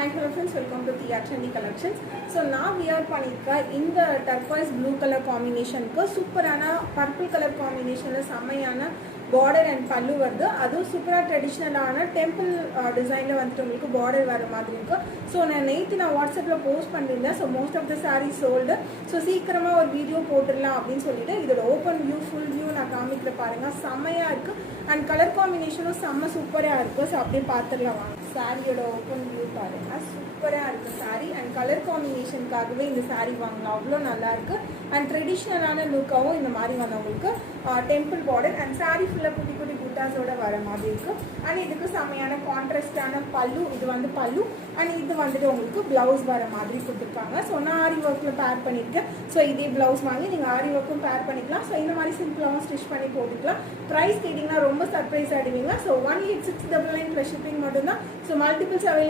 Hi hello friends, welcome to Tia Trendy Collections. So நான் wear பண்ணியிருக்கேன் இந்த turquoise blue colour காம்பினேஷனுக்கு சூப்பரான purple colour காம்பினேஷனில் செம்மையான பார்டர் அண்ட் பல்லு வருது. அதுவும் சூப்பராக ட்ரெடிஷ்னலான டெம்பிள் டிசைனில் வந்துட்டு உங்களுக்கு பார்டர் வர மாதிரி இருக்கும். ஸோ நான் வாட்ஸ்அப்பில் போஸ்ட் பண்ணியிருந்தேன். So most of the sari sold. So சீக்கிரமாக ஒரு வீடியோ போட்டுடலாம் அப்படின்னு சொல்லிட்டு இதோட ஓப்பன் வியூ ஃபுல் வியூ நான் காமிக்கிற பாருங்கள். செம்மையாக இருக்குது அண்ட் கலர் காம்பினேஷனும் செம்ம சூப்பராக இருக்குது. ஸோ அப்படியே பார்த்துடலாம் வாங்க. சாரியோட ஓப்பன் வியூ பாருங்கள், சூப்பராக இருக்குது சாரீ அண்ட் கலர் காம்பினேஷனுக்காகவே இந்த சாரீ வாங்கலாம், அவ்வளோ நல்லாயிருக்கு. அண்ட் ட்ரெடிஷ்னலான லுக்காகவும் இந்த மாதிரி வந்தவங்களுக்கு டெம்பிள் பார்டர் அண்ட் சாரீ ஃபுல்லாக குட்டி குட்டி புட்டாஸோட வர மாதிரி இருக்குது. அண்ட் இதுக்கு செம்மையான கான்ட்ராஸ்டான பல்லு, இது வந்து பல்லு அண்ட் இது வந்துட்டு உங்களுக்கு ப்ளவுஸ் வர மாதிரி கொடுத்துருக்காங்க. ஸோ நான் ஆரி ஒர்க்கில் பேர் பண்ணியிருக்கேன். ஸோ இதே ப்ளவுஸ் வாங்கி நீங்கள் ஆரி ஒர்க்கும் பேர் பண்ணிக்கலாம். ஸோ இந்த மாதிரி சிம்பிளாகவும் ஸ்டிச் பண்ணி போட்டுக்கலாம். ப்ரைஸ் கேட்டிங்கன்னா ரொம்ப சர்ப்ரைஸ் ஆகிடுவீங்க. ஸோ 18699 ப்ளஸ் ஷிப்பிங் மட்டும்தான். So multiples available.